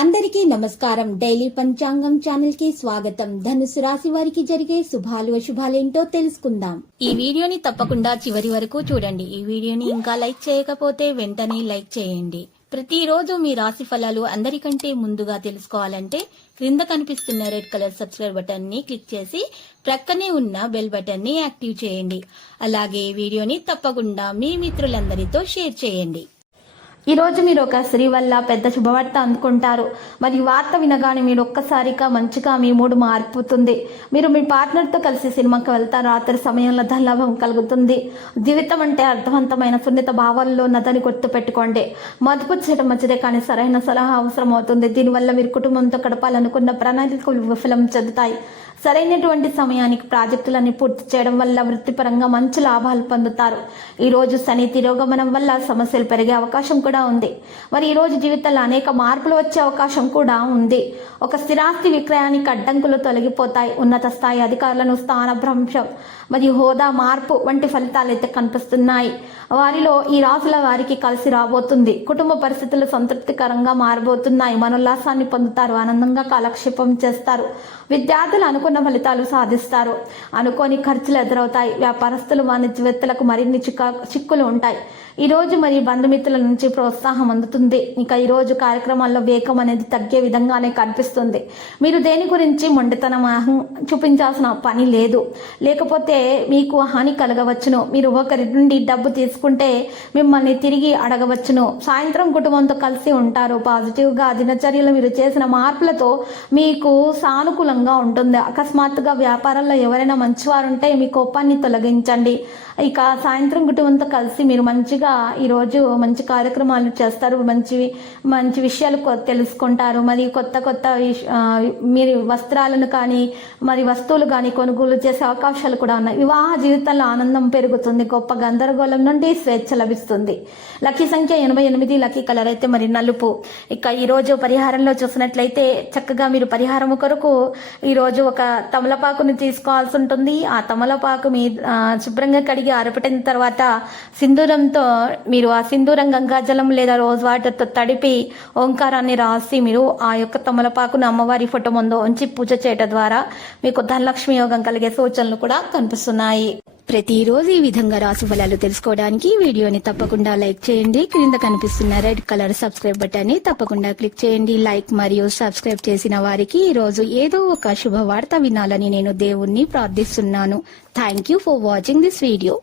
అందరికీ నమస్కారం. డైలీ పంచాంగం ఛానల్ కి స్వాగతం. ధనుసు రాశి వారికి జరిగే శుభాలు అశుభాలేంటో తెలుసుకుందాం. ఈ వీడియోని తప్పకుండా చివరి వరకు చూడండి. ఈ వీడియోని ఇంకా లైక్ చేయకపోతే వెంటనే లైక్ చేయండి. ప్రతిరోజు మీ రాశి ఫలాలు అందరికంటే ముందుగా తెలుసుకోవాలంటే క్రింద కనిపిస్తున్న రెడ్ కలర్ సబ్స్క్రైబ్ బటన్ ని క్లిక్ చేసి ప్రక్కనే ఉన్న బెల్ బటన్ ని యాక్టివ్ చేయండి. అలాగే వీడియోని తప్పకుండా మీ మిత్రులందరితో షేర్ చేయండి. ఈ రోజు మీరు ఒక స్త్రీ వల్ల పెద్ద శుభవార్త అందుకుంటారు. మరి వార్త వినగానే మీరు ఒక్కసారిగా మంచిగా మీ మూడు మారిపోతుంది. మీరు మీ పార్ట్నర్తో కలిసి సినిమాకి వెళ్తారు. రాత్రి సమయంలో ధనలాభం కలుగుతుంది. జీవితం అంటే అర్థవంతమైన సున్నిత భావాల్లో ఉన్నదని గుర్తు పెట్టుకోండి. మదుపు చేయడం మంచిదే, కానీ సరైన సలహా అవసరం అవుతుంది. దీనివల్ల మీరు కుటుంబంతో గడపాలనుకున్న ప్రణాళికలు విఫలం చెందుతాయి. సరైనటువంటి సమయానికి ప్రాజెక్టులన్నీ పూర్తి చేయడం వల్ల వృత్తిపరంగా మంచి లాభాలు పొందుతారు. ఈ రోజు శని తిరోగమనం వల్ల సమస్యలు పెరిగే అవకాశం కూడా ఉంది. మరి ఈ రోజు జీవితంలో అనేక మార్పులు వచ్చే అవకాశం కూడా ఉంది. ఒక స్థిరాస్తి విక్రయానికి అడ్డంకులు తొలగిపోతాయి. ఉన్నత స్థాయి అధికారులను స్థానభ్రంశం మరియు హోదా మార్పు వంటి ఫలితాలు అయితే కనిపిస్తున్నాయి. వారిలో ఈ రాశుల వారికి కలిసి రాబోతుంది. కుటుంబ పరిస్థితులు సంతృప్తికరంగా మారబోతున్నాయి. మనోల్లాసాన్ని పొందుతారు. ఆనందంగా కాలక్షేపం చేస్తారు. విద్యార్థులు అనుకున్న ఫలితాలు సాధిస్తారు. అనుకోని ఖర్చులు ఎదురవుతాయి. వ్యాపారస్తులు వాణిజ్యవేత్తలకు మరిన్ని చిక్కులు ఉంటాయి. ఈ రోజు మరి బంధుమిత్రుల నుంచి ప్రోత్సాహం అందుతుంది. ఇంకా ఈ రోజు కార్యక్రమాల్లో వేగం అనేది తగ్గే విధంగానే కనిపిస్తుంది. మీరు దేని గురించి మొండితనం చూపించాల్సిన పని లేదు. లేకపోతే మీకు హాని కలగవచ్చును. మీరు ఒకరి నుండి డబ్బు తీసుకుంటే మిమ్మల్ని తిరిగి అడగవచ్చును. సాయంత్రం కుటుంబంతో కలిసి ఉంటారు. పాజిటివ్గా దినచర్యలు మీరు చేసిన మార్పులతో మీకు సానుకూలంగా ఉంటుంది. అకస్మాత్తుగా వ్యాపారంలో ఎవరైనా మంచివారు ఉంటే మీ కోపాన్ని తొలగించండి. ఇక సాయంత్రం కుటుంబంతో కలిసి మీరు మంచిగా ఈరోజు మంచి కార్యక్రమాలు చేస్తారు. మంచి విషయాలు తెలుసుకుంటారు. మరి కొత్త మీరు వస్త్రాలను కానీ మరి వస్తువులు కానీ కొనుగోలు చేసే అవకాశాలు కూడా ఉన్నాయి. వివాహ జీవితంలో ఆనందం పెరుగుతుంది. గొప్ప గందరగోళం నుండి స్వేచ్ఛ లభిస్తుంది. లక్కీ సంఖ్య 88. లక్కీ కలర్ అయితే మరి నలుపు. ఇక ఈరోజు పరిహారంలో చూసినట్లయితే చక్కగా మీరు పరిహారం కొరకు ఈరోజు ఒక తమలపాకుని తీసుకోవాల్సి ఉంటుంది. ఆ తమలపాకు మీ శుభ్రంగా కడిగి ఆరపెట్టిన తర్వాత సింధూరంతో మీరు ఆ సింధూరం గంగాజలం లేదా రోజ్ వాటర్తో తడిపి ఓంకారాన్ని రాసి మీరు ఆ యొక్క తమలపాకును అమ్మవారి ఫోటో ముందు ఉంచి పూజ చేయడం ద్వారా మీకు ధనలక్ష్మి యోగం కలిగే సూచనలు కూడా కనిపిస్తున్నాయి. ప్రతిరోజు ఈ విధంగా రాశి ఫలాలు తెలుసుకోవడానికి వీడియోని తప్పకుండా లైక్ చేయండి. క్రింద కనిపిస్తున్న రెడ్ కలర్ సబ్స్క్రైబ్ బటన్ ని తప్పకుండా క్లిక్ చేయండి. లైక్ మరియు సబ్స్క్రైబ్ చేసిన వారికి ఈ రోజు ఏదో ఒక శుభవార్త వినాలని నేను దేవుణ్ణి ప్రార్థిస్తున్నాను. Thank you for watching this video.